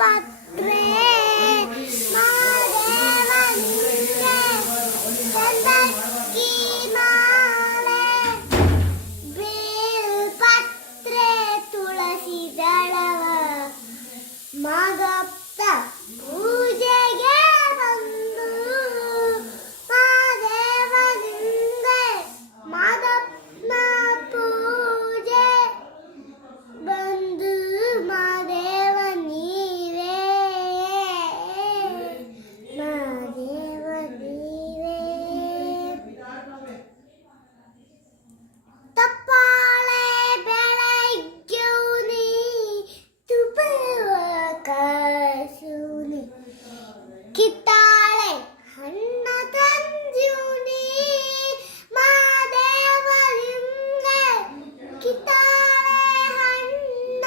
ಪತ್ರೆ ಮಾದೇವನಿಗೆ ಚಂದಕ್ಕಿ ಮಾಲೆ ಬಿಲ್ಪತ್ರೆ ತುಳಸಿ ದಳವ ಮಾದಪ್ಪ ಪೂಜೆಗೆ ಬಂದು ಮಾದೇವನಿಂದೆ ಮಾದಪ್ಪನ ಪೂಜೆ ಬಂದು ಮಾದೇವ ನೀವೇ ಮಾದೇವ ನೀವೇ ತಪ್ಪಾಳೆ ಬೆಳಗ್ಯೂನಿ ತುಪ್ಪವ ಕಾಸೂನಿ ಕಿತ್ತಾಳೆ ಹಣ್ಣ ತಂಜೂನಿ ಮಾದೇವ ನಿಂಗೆ ಕಿತ್ತಾಳೆ ಹಣ್ಣ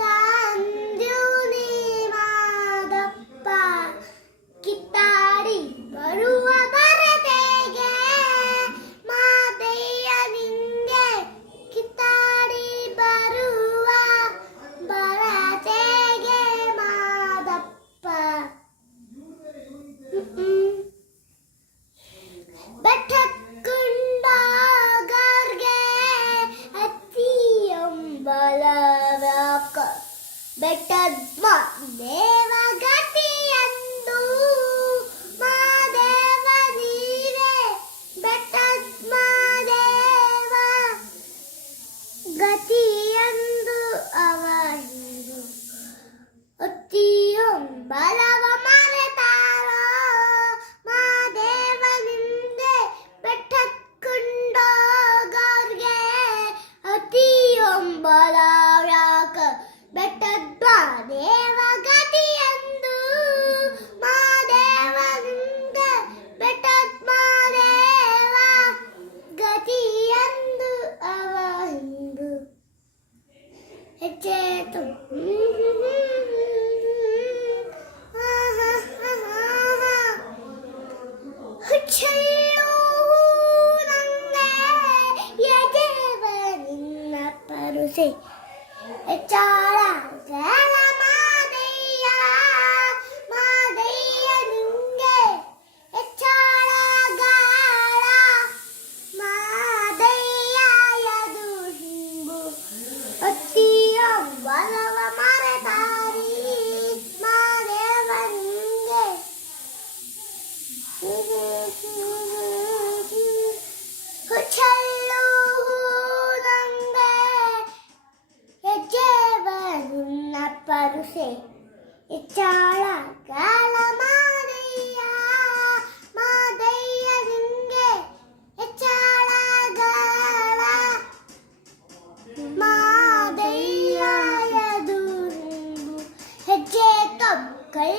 ತಂಜೂನಿ ಮಾದಪ್ಪ ಕಿತ್ತಾಡಿ ಬರುವ ಬರತೆಗೆ ಮಾದಯ್ಯ ನಿಂಗೆ ಕಿತ್ತಾಡಿ ಬರುವ ಬರತೆಗೆ ಮಾದಪ್ಪ ಬೆಟ್ಟಕ್ಕುಂಡಗಾರ್ಗೆ ಅತ್ತಿಯಂಬಲವ್ಯಾಕ ಬೆಟ್ಟದ್ಮ ದೇವಗತಿಯಂದು ಮಾದೇವ ನೀವೇ ಬೆಟ್ಟದ್ಮ ದೇವ ಗತಿಯಂದು ಅವನಿಂದು ಅತ್ತಿಯಂಬಲವ ಮರೆತಾರ ಮಾದೇವನಿಂದೆ ಬೆಟ್ಟಕ್ಕುಂಡಗಾರ್ಗೆ ಅತಿಯೊಂಬಲವ್ಯಾಕ ಬೆಟ್ಟದ್ಮ ದೇವ ಗತಿಯಂದು ಮಾದೇವನಿಂದೆ ಬೆಟ್ಟದ್ಮ ದೇವ ಗತಿಯಂದು ಅವ ಹಿಂದು ಹೆಚ್ಚೇತು ಹುಚ್ಚೆಳ್ಳು ನಂಗೆ ಯಜೇವ ನಿನ್ನ ಪರುಸೆ ಹೆಚ್ಚಾಳ ಜಲ ಮಾದಯ್ಯ ಮಾದಯ್ಯ ನಿಂಗೆ ಹೆಚ್ಚಾಳ ಗಾಳ ಮಾದಯ್ಯ ಯದು ಹಿಂಬು ಅತ್ತಿಯ ಬಲವ ಮರೆತಾರಿ ಮಾದೇವ ನಿಂಗೆ ಹುಚ್ಚೆಳ್ಳು ನಂಗೆ ಹೆಜ್ಜೆವ ನಿನ್ನ ಪರುಸೆ ಹೆಚ್ಚಾಳ ಗಾಳ ಮಾದಯ್ಯ ಮಾದಯ್ಯ ನಿಂಗೆ ಹೆಚ್ಚಾಳ ಗಾಳ ಮಾದಯ್ಯ ಯದು ಹಿಂಬು ಹೆಜ್ಜೆ ಕೈ